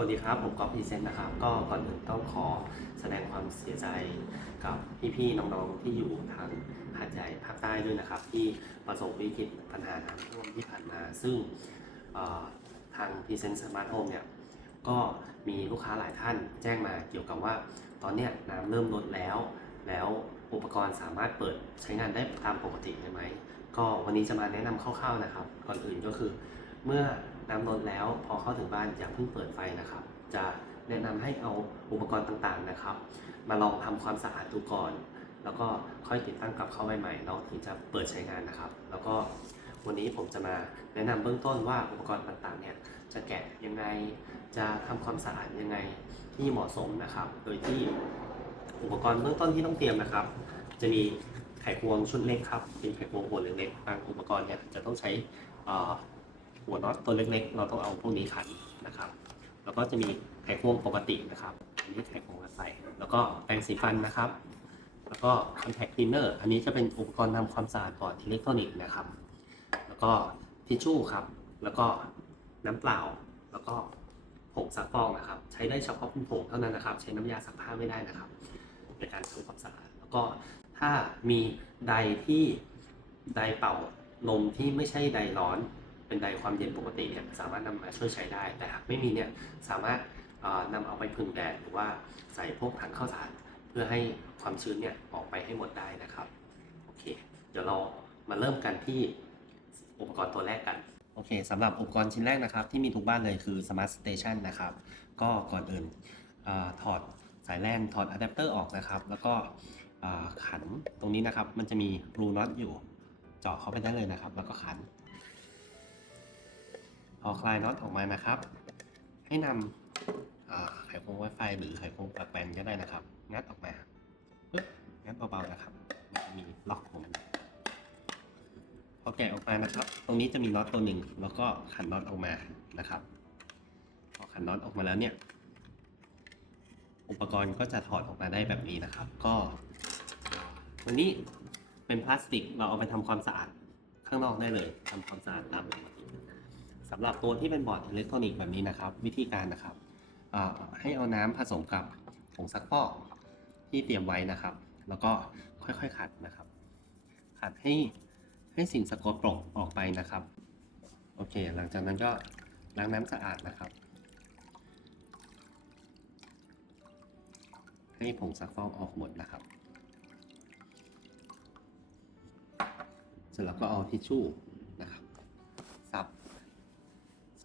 วัสดีครับ ผมก๊อฟพีเซนต์นะครับ ก็ก่อนอื่นต้องขอแสดงความเสียใจกับพี่ๆน้องๆที่อยู่ทางหาดใหญ่ภาคใต้ด้วยนะครับ ที่ประสบวิกฤตปัญหาน้ำท่วมที่ผ่านมา ซึ่งทางพีเซนต์สมาร์ทโฮมเนี่ยก็มีลูกค้าหลายท่านแจ้งมาเกี่ยวกับว่า ตอนเนี้ยน้ำเริ่มลดแล้ว แล้วอุปกรณ์สามารถเปิดใช้งานได้ตามปกติได้ไหมก็วันนี้จะมาแนะนำคร่าวๆนะครับ ก่อนอื่นก็คือ เมื่อน้ำลดแล้วพอเข้าถึงบ้านอย่าเพิ่งเปิดไฟนะครับ จะแนะนำให้เอาอุปกรณ์ต่างๆนะครับ มาลองทำความสะอาดดูก่อน แล้วก็ค่อยติดตั้งกลับเข้าไปใหม่เนาะถึงจะเปิดใช้งานนะครับ แล้วก็วันนี้ผมจะมาแนะนำเบื้องต้นว่าอุปกรณ์ต่างๆเนี่ยจะแกะยังไงจะทำความสะอาดยังไงที่เหมาะสมนะครับ โดยที่อุปกรณ์เบื้องต้นที่ต้องเตรียมนะครับ จะมีไขควงชุดเล็กครับเป็นไขควงหัวเล็กๆบางอุปกรณ์เนี่ยจะต้องใช้อ่อ หัวน็อตตัวเล็กๆ เราต้องเอาพวกนี้ขันนะครับ แล้วก็จะมีไขควงปกตินะครับ อันนี้ไขควงวัดไฟแล้วก็แปรงสีฟันนะครับ แล้วก็คอนแทคคลีนเนอร์อันนี้จะเป็นอุปกรณ์ทำความสะอาดบอดอิเล็กทรอนิกส์นะครับ แล้วก็ทิชชู่ครับ แล้วก็น้ำเปล่า แล้วก็ผงซักฟอกนะครับ ใช้ได้เฉพาะเป็นผงเท่านั้นนะครับ ใช้น้ำยาซักผ้าไม่ได้นะครับ ในการทำความสะอาด แล้วก็ถ้ามีไดที่ไดเป่าลมที่ไม่ใช่ไดร้อน เป็นไดความเย็นปกติเนี่ยสามารถนำมาช่วยใช้ได้ แต่หากไม่มีเนี่ยสามารถเอ่อนำเอาไปพึ่งแดดหรือว่าใส่พวกถังข้าวสาร เพื่อให้ความชื้นเนี่ยออกไปให้หมดได้นะครับโอเค เดี๋ยวเรามาเริ่มกันที่อุปกรณ์ตัวแรกกันโอเคสำหรับอุปกรณ์ชิ้นแรกนะครับ ที่มีทุกบ้านเลยคือ Smart Station นะครับ ก็ก่อนอื่นอถอดสายแลนถอดอะแดปเตอร์ออกนะครับ แล้วก็ขันตรงนี้นะครับ มันจะมีรูน็อตอยู่เจาะเข้าไปได้เลยนะครับ แล้วก็ขัน พอคลายน็อตออกมานะครับ ให้นำอ่าไขควงไวไฟหรือไขควงปลั๊กแบนก็ได้นะครับ งัดออกมาปึ๊บงัดเบาๆนะครับ มันจะมีล็อกของมันพอแกะออกมานะครับ ตรงนี้จะมีน็อตตัวหนึ่งแล้วก็ขันน็อตออกมานะครับ พอขันน็อตออกมาแล้วเนี่ย อุปกรณ์ก็จะถอดออกมาได้แบบนี้นะครับ ก็วันนี้เป็นพลาสติกเราเอาไปทำความสะอาดข้างนอกได้เลยทำความสะอาดตามปกติ สำหรับตัวที่เป็นบอร์ดอิเล็กทรอนิกส์แบบนี้นะครับ วิธีการนะครับให้เอาน้ำผสมกับผงซักฟอกที่เตรียมไว้นะครับ แล้วก็ค่อยๆขัดนะครับ ขัดให้ให้สิ่งสกปรกออกไปนะครับ โอเค หลังจากนั้นก็ล้างน้ำสะอาดนะครับ ให้ผงซักฟอกออกหมดนะครับ เสร็จแล้วก็เอาทิชชู่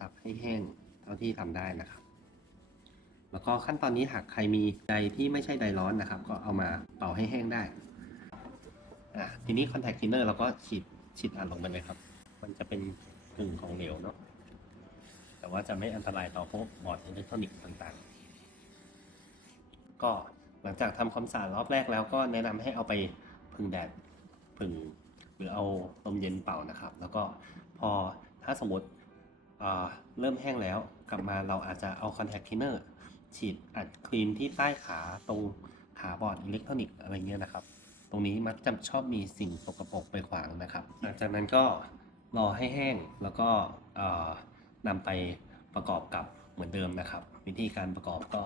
ซับให้แห้งเท่าที่ทำได้นะครับ แล้วก็ขั้นตอนนี้หากใครมีไดที่ไม่ใช่ไดร้อนนะครับ ก็เอามาเป่าให้แห้งได้อะทีนี้คอนแทคทินเนอร์เราก็ฉีดฉีดอัดลงไปเลยครับ มันจะเป็นกึ่งของเหลวเนาะแต่ว่าจะไม่อันตรายต่อพวกบอร์ดอิเล็กทรอนิกส์ต่างๆ ก็หลังจากทำความสะอาดรอบแรกแล้วก็แนะนำให้เอาไปพึ่งแดดพึ่งหรือเอาลมเย็นเป่านะครับ แล้วก็พอถ้าสมมติ เริ่มแห้งแล้วกลับมาเราอาจจะเอาคอนแทค l ิเนอร์ฉีดอัดคลีนที่ใต้ขาตรงขาบอร์ดอิเล็กทรอนิกส์อะไรเงี้ยนะครับ ตรงนี้มักจะชอบมีสิ่งสกปรกไปขวางนะครับหลังจากนั้นก็รอให้แห้งแล้วก็นำไปประกอบกับเหมือนเดิมนะครับ วิธีการประกอบก็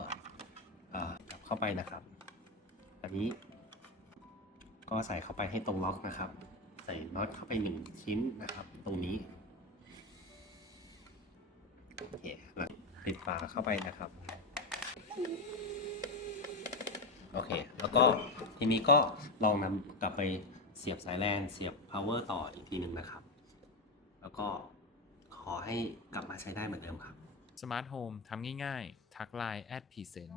อ่ากลับเข้าไปนะครับ อันนี้ก็ใส่เข้าไปให้ตรงล็อกนะครับ ใส่น็อตเข้าไปหนึ่งชิ้นนะครับ ตรงนี้ ปิดฝาเข้าไปนะครับ โอเค แล้วก็ทีนี้ก็ลองนำกลับไปเสียบสายแลนเสียบ power ต่ออีกทีหนึ่งนะครับ แล้วก็ขอให้กลับมาใช้ได้เหมือนเดิมครับสมาร์ทโฮมทำง่ายๆ ทักไลน์แอดพีเซน